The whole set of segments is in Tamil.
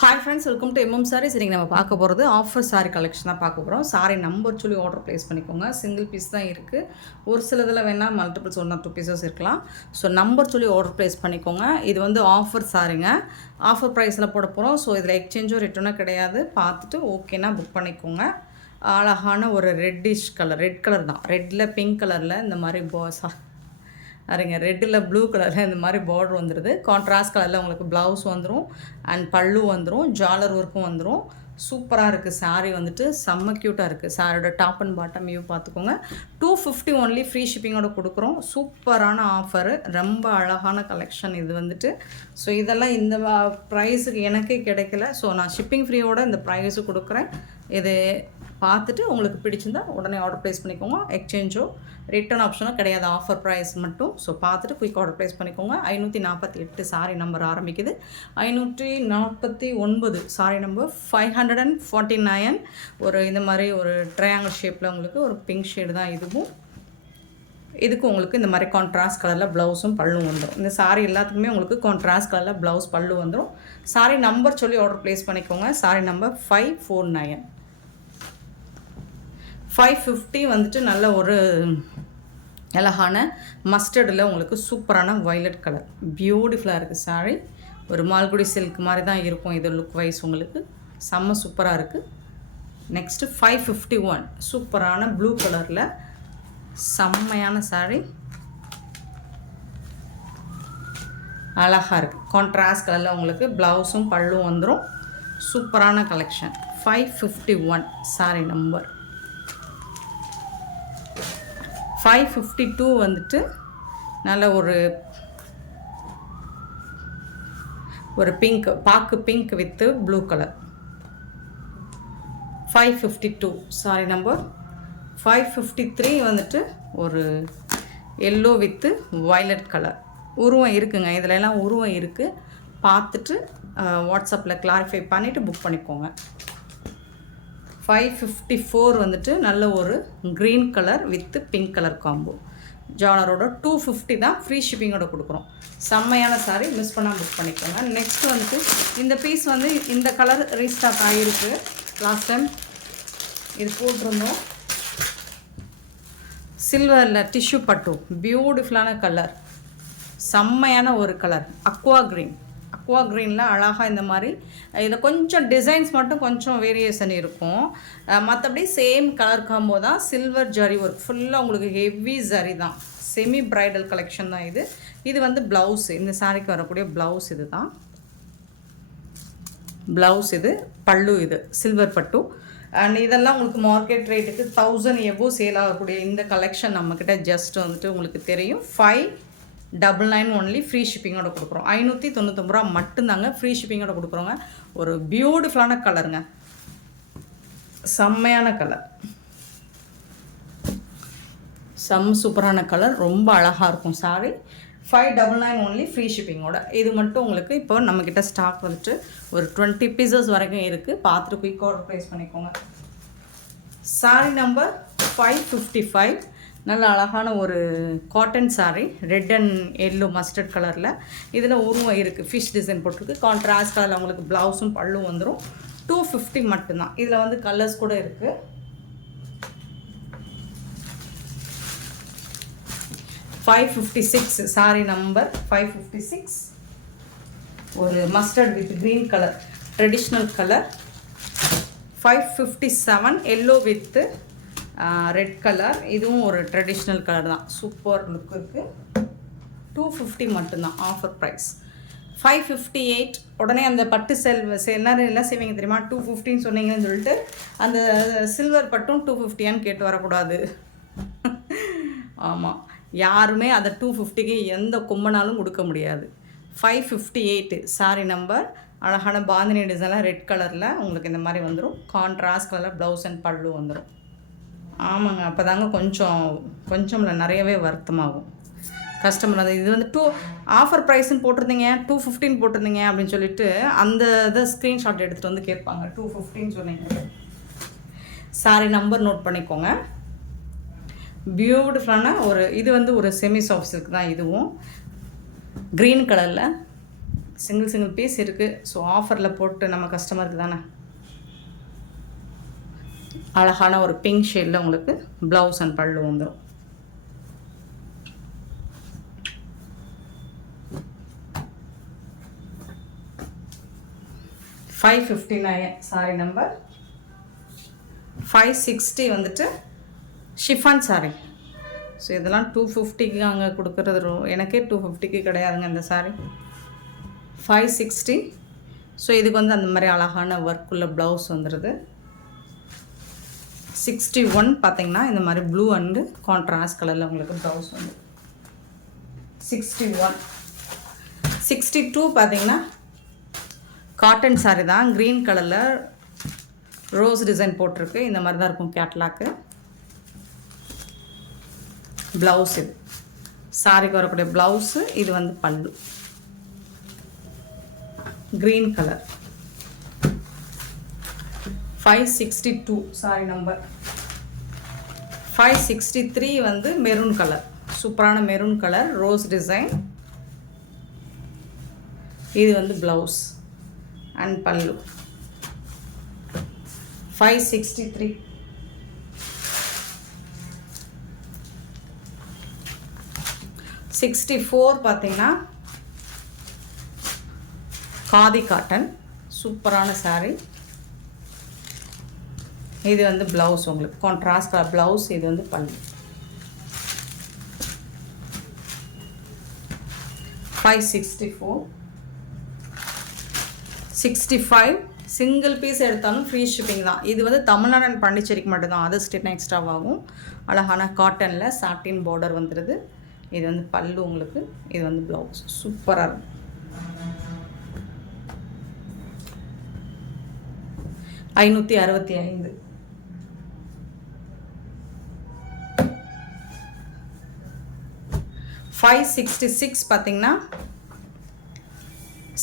Hi friends, welcome to M M sarees. இன்றைக்கி நம்ம பார்க்க போகிறது ஆஃபர் சாரீ கலெக்ஷன் தான் பார்க்க போகிறோம். சாரீ நம்பர் சொல்லி ஆர்டர் ப்ளேஸ் பண்ணிக்கோங்க. சிங்கிள் பீஸ் தான் இருக்குது. ஒரு சிலதில் வேணால் மல்டிபிள்ஸ் 1 or 2 பீசஸ் இருக்கலாம். ஸோ நம்பர் சொல்லி ஆர்டர் ப்ளேஸ் பண்ணிக்கோங்க. இது வந்து ஆஃபர் சாரீங்க. ஆஃபர் ப்ரைஸில் போட போகிறோம். ஸோ இதில் எக்ஸ்சேஞ்சும் ரிட்டர்னும் கிடையாது. பார்த்துட்டு ஓகேனா புக் பண்ணிக்கோங்க. அழகான ஒரு ரெட்டிஷ் கலர், ரெட் கலர் தான், ரெட்டில் பிங்க் கலரில் இந்த மாதிரி சரிங்க, ரெட்டில் ப்ளூ கலரில் இந்த மாதிரி பார்டர் வந்துடுது. கான்ட்ராஸ்ட் கலரில் உங்களுக்கு ப்ளவுஸ் வந்துடும் அண்ட் பல்லு வந்துடும், ஜாலர் ஒர்க்கும் வந்துடும். சூப்பராக இருக்குது சாரீ, வந்துட்டு செம்ம க்யூட்டாக இருக்குது. சாரியோட டாப் அண்ட் பாட்டம் வியூ பார்த்துக்கோங்க. 250 ஒன்லி ஃப்ரீ ஷிப்பிங்கோட கொடுக்குறோம். சூப்பரான ஆஃபரு, ரொம்ப அழகான கலெக்ஷன் இது வந்துட்டு. ஸோ இதெல்லாம் இந்த ப்ரைஸுக்கு எனக்கே கிடைக்கல. ஸோ நான் ஷிப்பிங் ஃப்ரீயோட இந்த ப்ரைஸு கொடுக்குறேன். இது பார்த்துட்டு உங்களுக்கு பிடிச்சிருந்தா உடனே ஆர்டர் ப்ளேஸ் பண்ணிக்கோங்க. எக்ஸ்சேஞ்சோ ரிட்டர்ன் ஆப்ஷனும் கிடையாது, ஆஃபர் ப்ரைஸ் மட்டும். ஸோ பார்த்துட்டு குயிக் ஆர்டர் ப்ளேஸ் பண்ணிக்கோங்க. 548 சாரி நம்பர் ஆரம்பிக்குது. 549 சாரி நம்பர் 549. ஒரு இந்த மாதிரி ஒரு ட்ரையாங்கிள் ஷேப்பில் உங்களுக்கு ஒரு பிங்க் ஷேடு தான் இதுவும். இதுக்கு உங்களுக்கு இந்த மாதிரி கான்ட்ராஸ்ட் கலரில் ப்ளவுஸும் பல்லும் வந்துடும். இந்த சாரீ எல்லாத்துக்குமே உங்களுக்கு கான்ட்ராஸ்ட் கலரில் ப்ளவுஸ் பல்லு வந்துடும். சாரீ நம்பர் சொல்லி ஆர்டர் ப்ளேஸ் பண்ணிக்கோங்க. சாரீ நம்பர் 549. 550 வந்துட்டு நல்ல ஒரு அழகான மஸ்டர்டில் உங்களுக்கு சூப்பரான வயலட் கலர், பியூட்டிஃபுல்லாக இருக்குது சாரீ. ஒரு மால்குடி சில்க் மாதிரி தான் இருக்கும் இது லுக் வைஸ், உங்களுக்கு செம்ம சூப்பராக இருக்குது. நெக்ஸ்ட்டு 551 சூப்பரான ப்ளூ கலரில் செம்மையான சாரீ, அழகாக இருக்குது. கான்ட்ராஸ்ட் கலரில் உங்களுக்கு ப்ளவுஸும் பல்லும் வந்துடும். சூப்பரான கலெக்ஷன். 551 சாரீ நம்பர். 552 வந்துட்டு நல்ல ஒரு பிங்க், பாக்கு pink with blue colour. 552 sorry number. 553 வந்துட்டு ஒரு எல்லோ வித்து வயலட் கலர். உருவம் இருக்குங்க, இதில் எல்லாம் உருவம் இருக்குது. பார்த்துட்டு வாட்ஸ்அப்பில் கிளாரிஃபை பண்ணிவிட்டு புக் பண்ணிக்கோங்க. 554 வந்துட்டு நல்ல ஒரு green colour with pink colour combo. ஜாலரோட 250 தான், ஃப்ரீ ஷிப்பிங்கோட கொடுக்குறோம். செம்மையான சாரீ, மிஸ் பண்ணால் புக் பண்ணிக்கோங்க. நெக்ஸ்ட் வந்துட்டு இந்த பீஸ் வந்து இந்த கலர் ரீஸ்டாக் ஆகிருக்கு. லாஸ்ட் டைம் இது போட்டிருந்தோம். சில்வரில் டிஷ்யூ பட்டு, பியூட்டிஃபுல்லான கலர், செம்மையான ஒரு கலர். அக்வா க்ரீனில் அழகாக இந்த மாதிரி. இதில் கொஞ்சம் டிசைன்ஸ் மட்டும் கொஞ்சம் வேரியேஷன் இருக்கும். மற்றபடி சேம் கலர் காம்போ தான். சில்வர் ஜரி ஒர்க் ஃபுல்லாக உங்களுக்கு ஹெவி ஜரி தான். செமி ப்ரைடல் கலெக்ஷன் தான் இது. இது வந்து ப்ளவுஸு, இந்த சாரிக்கு வரக்கூடிய ப்ளவுஸ் இது தான். ப்ளவுஸ் இது, பல்லு இது சில்வர் பட்டு. அண்ட் இதெல்லாம் உங்களுக்கு மார்க்கெட் ரேட்டுக்கு 1000 எபோ சேல் ஆகக்கூடிய இந்த கலெக்ஷன் நம்மக்கிட்ட ஜஸ்ட் வந்துட்டு உங்களுக்கு தெரியும் 599 ஒன்லி ஃப்ரீ ஷிப்பிங்கோட கொடுக்குறோம். 599 ரூபா மட்டும்தாங்க ஃப்ரீ ஷிப்பிங்கோட கொடுக்குறோங்க. ஒரு பியூட்டிஃபுல்லான கலருங்க, செம்மையான கலர், சூப்பரான கலர், ரொம்ப அழகாக இருக்கும் சாரி. 599 only free ஷிப்பிங்கோட. இது மட்டும் உங்களுக்கு இப்போ நம்மக்கிட்ட ஸ்டாக் வந்துட்டு ஒரு 20 பீசஸ் வரைக்கும் இருக்குது. பார்த்துட்டு குயிக் ஆர்டர் ப்ளேஸ் பண்ணிக்கோங்க. சாரி நம்பர் 555 நல்ல அழகான ஒரு cotton sari, red and yellow mustard கலரில். இதில் உருவம் இருக்குது, ஃபிஷ் டிசைன் போட்டிருக்கு. கான்ட்ராஸ்ட் கலரில் உங்களுக்கு ப்ளவுஸும் பல்லும் வந்துடும். 250 மட்டும்தான். இதில் வந்து கலர்ஸ் கூட இருக்குது. 556 சாரீ நம்பர் 556. ஒரு mustard with green colour, traditional colour. 557 yellow with red colour. இதுவும் ஒரு ட்ரெடிஷ்னல் கலர் தான், சூப்பர் லுக் இருக்குது. 250 மட்டும்தான் ஆஃபர் ப்ரைஸ். 558 உடனே அந்த பட்டு எல்லாரும் எல்லாம் செய்வீங்க தெரியுமா, 250 சொன்னீங்கன்னு சொல்லிட்டு அந்த சில்வர் பட்டும் 250 கேட்டு வரக்கூடாது. ஆமாம், யாருமே அதை 250க்கு எந்த கொம்பனாலும் கொடுக்க முடியாது. 558 சாரி நம்பர். அழகான பாந்தினி டிசைனில் ரெட் கலரில் உங்களுக்கு இந்த மாதிரி வந்துடும். கான்ட்ராஸ்ட் கலரில் ப்ளவுஸ் அண்ட் பல்லு வந்துடும். ஆமாங்க, அப்போ தாங்க கொஞ்சம் நிறையவே வருத்தமாகும் கஸ்டமர். அது இது வந்து ஆஃபர் ப்ரைஸ்ன்னு போட்டிருந்தீங்க, 215 போட்டிருந்தீங்க அப்படின்னு சொல்லிட்டு அந்த இதை ஸ்க்ரீன்ஷாட் எடுத்துகிட்டு வந்து கேட்பாங்க. 215 சொன்னீங்க. சாரி நம்பர் நோட் பண்ணிக்கோங்க. பியூட்டிஃபுல்லான ஒரு இது வந்து ஒரு செமி சாஃப்ட் சில்க் தான். இதுவும் க்ரீன் கலரில் சிங்கிள் பீஸ் இருக்குது. ஸோ ஆஃபரில் போட்டு நம்ம கஸ்டமருக்கு தானே. அழகான ஒரு பிங்க் ஷேடில் உங்களுக்கு ப்ளவுஸ் அண்ட் பல்லு வந்துடும். $559 சாரி நம்பர். 560 வந்துட்டு ஷிஃபான் சாரி. ஸோ இதெல்லாம் 250க்கு அங்கே கொடுக்குறது எனக்கே 250க்கு கிடையாதுங்க இந்த சாரி. 560. ஸோ இதுக்கு வந்து அந்த மாதிரி அழகான ஒர்க்குள்ள ப்ளவுஸ் வந்துடுது. 61 பார்த்தீங்கன்னா இந்த மாதிரி ப்ளூ அண்டு கான்ட்ராஸ்ட் கலரில் உங்களுக்கு ப்ளவுஸ் வந்து 61. 62 பார்த்தீங்கன்னா காட்டன் சாரி தான், க்ரீன் கலரில் ரோஸ் டிசைன் போட்டிருக்கு. இந்த மாதிரி தான் இருக்கும் கேட்லாக்கு. ப்ளவுஸ் இது சாரிக்கு வரக்கூடிய ப்ளவுஸு. இது வந்து பல்லு க்ரீன் கலர். 562 sorry number. 563 வந்து மெரூன் கலர், சூப்பரான மெரூன் கலர் ரோஸ் டிசைன். இது வந்து ப்ளவுஸ் அண்ட் பல்லு. 563. 64 பார்த்தீங்கன்னா காதி காட்டன், சூப்பரான சாரீ. இது வந்து ப்ளவுஸ் உங்களுக்கு கான்ட்ராஸ்ட் கலர் ப்ளவுஸ். இது வந்து பல்லு. 564. 65 சிங்கிள் பீஸ் எடுத்தாலும் ஃப்ரீ ஷிப்பிங் தான். இது வந்து தமிழ்நாடு அண்ட் பாண்டிச்சேரிக்கு மட்டும்தான், அது ஸ்டேட்னா எக்ஸ்ட்ராவாகும். அழகான காட்டனில் சாட்டின் பார்டர் வந்துடுது. இது வந்து பல்லு உங்களுக்கு. இது வந்து ப்ளவுஸ். சூப்பராக இருக்கும். 565. 566 பார்த்தீங்கன்னா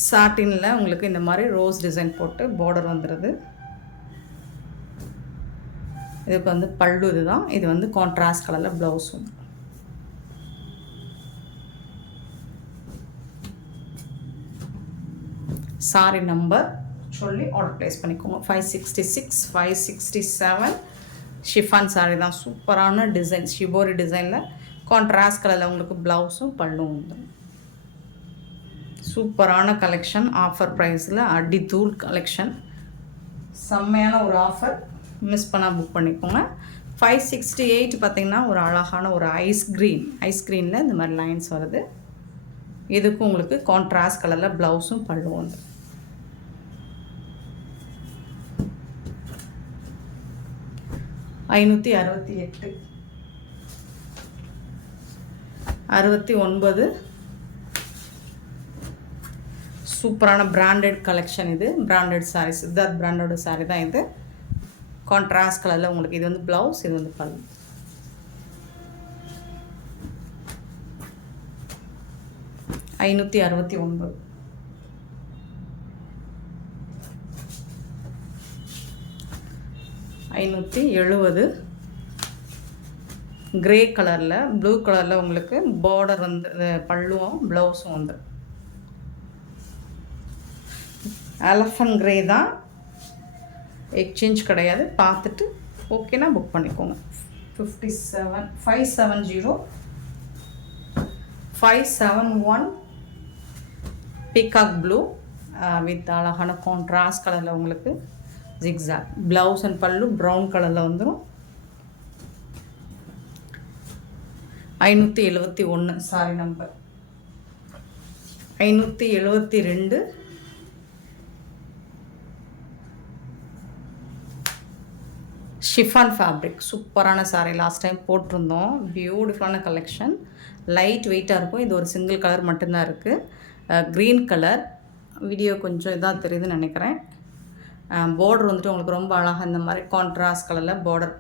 சாட்டினில் உங்களுக்கு இந்த மாதிரி ரோஸ் டிசைன் போட்டு பார்டர் வந்துடுது. இதுக்கு வந்து பல்லு இதுதான். இது வந்து கான்ட்ராஸ்ட் கலரில் ப்ளவுஸ் வந்து. சாரி நம்பர் சொல்லி ஆர்டர் ப்ளேஸ் பண்ணிக்கோங்க. 566, 567 ஷிஃபான் சாரி தான். சூப்பரான டிசைன், ஷிபோரி டிசைனில் கான்ட்ராஸ்ட் கலரில் உங்களுக்கு ப்ளவுஸும் பல்லும் வந்துடும். சூப்பரான கலெக்ஷன், ஆஃபர் ப்ரைஸில் அடித்தூள் கலெக்ஷன், செம்மையான ஒரு ஆஃபர். மிஸ் பண்ணால் புக் பண்ணிக்கோங்க. 568 பார்த்திங்கன்னா ஒரு அழகான ஒரு ஐஸ் க்ரீனில் இந்த மாதிரி லைன்ஸ் வருது. இதுக்கும் உங்களுக்கு கான்ட்ராஸ்ட் கலரில் ப்ளவுஸும் பல்லும் வந்து. $568. 69 சூப்பரான பிராண்டட் கலெக்ஷன். இது பிராண்டட் சாரீஸ், சித்தார்த் பிராண்டோட சாரீ தான் இது. கான்ட்ராஸ்ட் கலரில் உங்களுக்கு. இது வந்து ப்ளவுஸ், இது வந்து பல்லு. 569. 570 கிரே கலரில் ப்ளூ கலரில் உங்களுக்கு பார்டர் வந்து பல்லுவும் ப்ளவுஸும் வந்து. எலஃபண்ட் கிரே தான், எக்ஸ்சேஞ்ச் கிடையாது. பார்த்துட்டு ஓகேனா புக் பண்ணிக்கோங்க. 57. 570. 571 பீகாக் ப்ளூ வித் அழகான கான்ட்ராஸ்ட் கலரில் உங்களுக்கு ஜிக்ஸாக் ப்ளவுஸ் அண்ட் பல்லு ப்ரௌன் கலரில் வந்துடும். 571 சாரி நம்பர். 572 ஷிஃபான் ஃபேப்ரிக், சூப்பரான சாரீ. லாஸ்ட் டைம் போட்டிருந்தோம். பியூட்டிஃபுல்லான கலெக்ஷன், லைட் வெயிட்டாக இருக்கும். இது ஒரு சிங்கிள் கலர் மட்டும்தான் இருக்குது, க்ரீன் கலர். வீடியோ கொஞ்சம் இதாக தெரியுதுன்னு நினைக்கிறேன். பார்டர் வந்துட்டு உங்களுக்கு ரொம்ப அழகாக இந்த மாதிரி கான்ட்ராஸ்ட் கலரில் பார்டர்.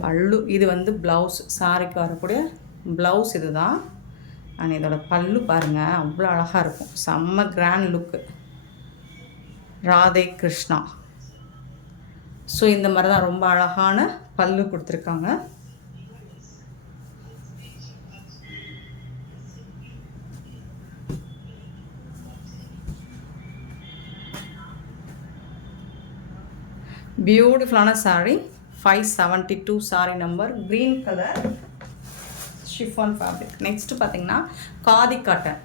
பல்லு இது வந்து ப்ளவுஸ், சாரிக்கு வரக்கூடிய ப்ளவுஸ் இது தான். அண்ட் இதோட பல்லு பாருங்கள், அவ்வளோ அழகாக இருக்கும். செம்ம grand look. Radhe Krishna. So இந்த மாதிரி தான் ரொம்ப அழகான பல்லு கொடுத்துருக்காங்க. பியூட்டிஃபுல்லான saree 572 saree number green colour chiffon fabric. Next பார்த்தீங்கன்னா காதி காட்டன்.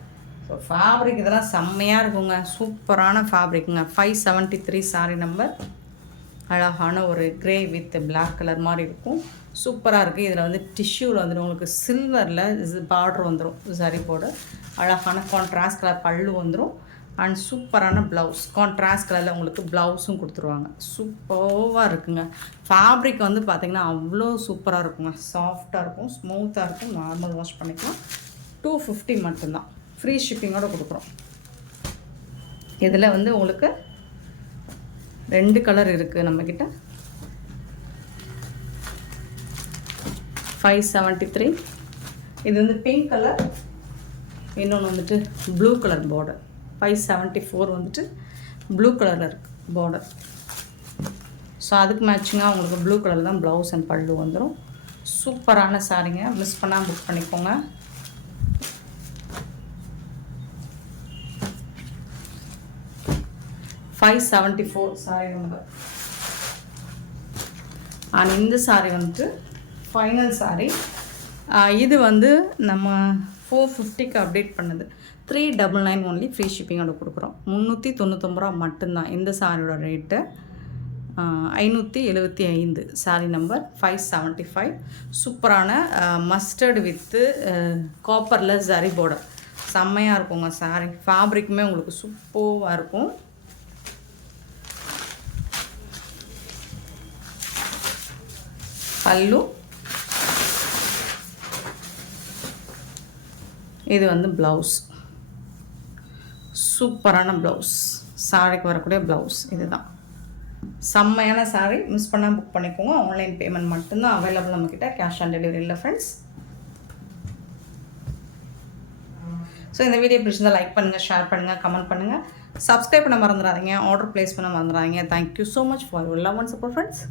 ஸோ ஃபேப்ரிக் இதெல்லாம் செம்மையாக இருக்குங்க, சூப்பரான ஃபேப்ரிக்குங்க. 573 saree நம்பர். அழகான ஒரு க்ரே வித் பிளாக் கலர் மாதிரி இருக்கும், சூப்பராக இருக்குது. இதில் வந்து டிஷ்யூவில் வந்துடும் உங்களுக்கு சில்வரில் பார்டர் வந்துடும், சரி பார்டர். அழகான கான்ட்ராஸ்ட் கலர் பல்லு வந்துடும். அண்ட் சூப்பரான ப்ளவுஸ் கான்ட்ராஸ்ட் கலரில் உங்களுக்கு ப்ளவுஸும் கொடுத்துருவாங்க. சூப்பராக இருக்குங்க. ஃபேப்ரிக் வந்து பார்த்திங்கன்னா அவ்வளோ சூப்பராக இருக்குங்க, சாஃப்டாக இருக்கும், ஸ்மூத்தாக இருக்கும். நார்மல் வாஷ் பண்ணிக்கலாம். 250 மட்டும்தான், ஃப்ரீ ஷிப்பிங்கோடு கொடுக்குறோம். இதில் வந்து உங்களுக்கு 2 கலர் இருக்குது நம்மக்கிட்ட. 573. இது வந்து பிங்க் கலர், இன்னொன்று வந்துட்டு ப்ளூ கலர் பார்டர். 574 வந்துட்டு ப்ளூ கலரில் இருக்குது பார்டர். ஸோ அதுக்கு மேட்சிங்காக உங்களுக்கு ப்ளூ கலரில் தான் ப்ளவுஸ் அண்ட் பல்லு வந்துடும். சூப்பரான சாரீங்க, மிஸ் பண்ணால் புக் பண்ணிக்கோங்க. $574 சாரீ நம்பர். அண்ட் இந்த சாரீ வந்துட்டு ஃபைனல் சாரீ. இது வந்து நம்ம 450க்கு அப்டேட் பண்ணது. 399 ஒன்லி, ஃப்ரீ ஷிப்பிங்கோட கொடுக்குறோம். 399 ரூபா மட்டும்தான் இந்த சாரியோட ரேட்டு. 575 சாரீ நம்பர் 575. சூப்பரான மஸ்டர்டு வித்து காப்பரில் ஜரி பார்டர், செம்மையாக இருக்குங்க சாரீ. ஃபேப்ரிக்குமே உங்களுக்கு சூப்பராக இருக்கும். பல்லு, இது வந்து ப்ளவுஸ், சூப்பரான ப்ளவுஸ், சாரிக்கு வரக்கூடிய ப்ளவுஸ். இதுதான் செம்மையான சாரீ, மிஸ் பண்ணால் புக் பண்ணிக்கோங்க. ஆன்லைன் பேமெண்ட் மட்டும்தான் அவைலபிள் நம்மக்கிட்ட, கேஷ் ஆன் டெலிவரி இல்லை ஃப்ரெண்ட்ஸ். ஸோ இந்த வீடியோ பிடிச்சிருந்தால் லைக் பண்ணுங்கள், ஷேர் பண்ணுங்கள், கமெண்ட் பண்ணுங்கள், சப்ஸ்கிரைப் பண்ண மறந்துடாதீங்க, ஆர்டர் ப்ளேஸ் பண்ண மறந்துடாதீங்க. Thank you so much for your love and support friends.